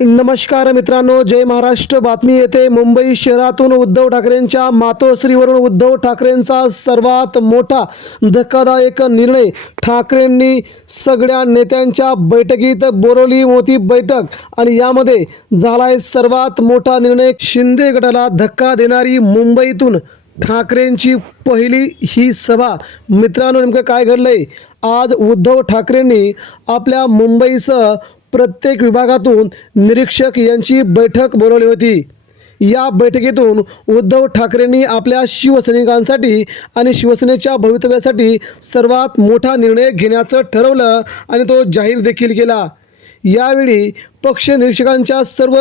नमस्कार मित्रांनो जय महाराष्ट्र. बातमी येते मुंबई शहरातून उद्धव ठाकरेंच्या मातोश्रीवरून. उद्धव ठाकरेंचा सर्वात मोठा धक्कादायक निर्णय ठाकरेंनी सगळ्या नेत्यांच्या बैठकीत बोरवली होती बैठक. आणि यामध्ये झालाय सर्वात मोठा निर्णय शिंदे गटाला धक्का देणारी मुंबईतून ठाकरेंची पहिली ही सभा. मित्रांनो नेमकं काय घडलंय? आज उद्धव ठाकरेंनी आपल्या मुंबईसह प्रत्येक विभागातून निरीक्षक यांची बैठक बोलवली होती. या बैठकीतून उद्धव ठाकरेंनी आपल्या शिवसैनिकांसाठी आणि शिवसेनेच्या भवितव्यासाठी सर्वात मोठा निर्णय घेण्याचं ठरवलं आणि तो जाहीर देखील केला. यावेळी पक्ष निरीक्षकांच्या सर्व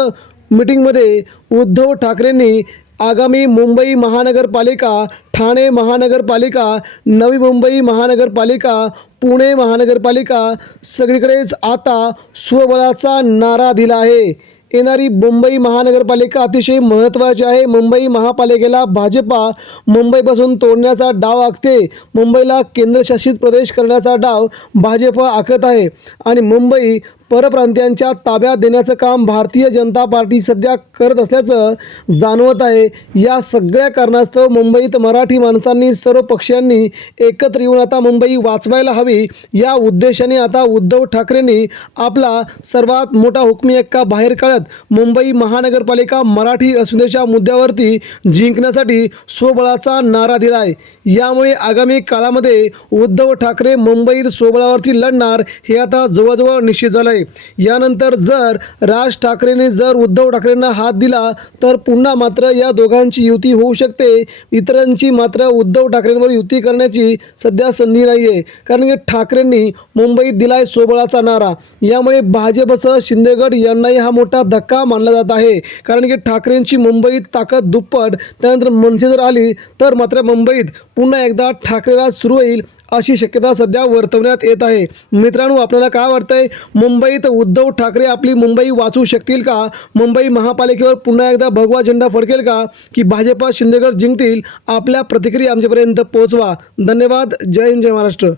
मीटिंगमध्ये उद्धव ठाकरेंनी आगामी मुंबई महानगरपालिका ठाणे महानगरपालिका नवी मुंबई महानगरपालिका पुणे महानगरपालिका सगळीकडेच आता स्वबळाचा नारा दिला आहे. येणारी मुंबई महानगरपालिका अतिशय महत्त्वाची आहे. मुंबई महापालिकेला भाजपा मुंबईपासून तोडण्याचा डाव आखते. मुंबईला केंद्रशासित प्रदेश करण्याचा डाव भाजप आखत आहे. आणि मुंबई परप्रांतीयांच्या ताब्यात देण्याचं काम भारतीय जनता पार्टी सध्या करत असल्याचं जाणवत आहे. या सगळ्या कारणास्तव मुंबईत मराठी माणसांनी सर्व पक्षांनी एकत्र येऊन आता मुंबई वाचवायला हवी. या उद्देशाने आता उद्धव ठाकरेंनी आपला सर्वात मोठा हुकमी एक्का बाहेर काढत मुंबई महानगरपालिका मराठी अस्मितेच्या मुद्द्यावरती जिंकण्यासाठी स्वबळाचा नारा दिला आहे यामुळे आगामी काळामध्ये उद्धव ठाकरे मुंबईत स्वबळावरती लढणार हे आता जवळजवळ निश्चित झालं आहे यानंतर जर राज ठाकरेंनी जर उद्धव ठाकरेंना हात दिला तर पुन्हा मात्र या दोघांची युती होऊ शकते. इतरांची मात्र उद्धव ठाकरेंवर युती करण्याची सध्या संधी नाही आहे कारण की ठाकरेंनी मुंबईत दिलाय सोबळाचा नारा. यामुळे भाजपसह शिंदेगड यांनाही हा मोठा धक्का मानला जात आहे. कारण की ठाकरेंची मुंबईत ताकद दुप्पट त्यानंतर मनसे जर आली तर मात्र मुंबईत पुन्हा एकदा ठाकरेला सुरू होईल अशी शक्यता सध्या वर्तवण्यात येत आहे. मित्रांनो आपल्याला काय वाटतंय? मुंबईत उद्धव ठाकरे आपली मुंबई वाचू शकतील का? मुंबई महापालिकेवर पुन्हा एकदा भगवा झेंडा फडकेल का? की भाजपा शिंदेगड जिंकतील? आपल्या प्रतिक्रिया आमच्यापर्यंत पोहोचवा. धन्यवाद. जय हिंद जय महाराष्ट्र.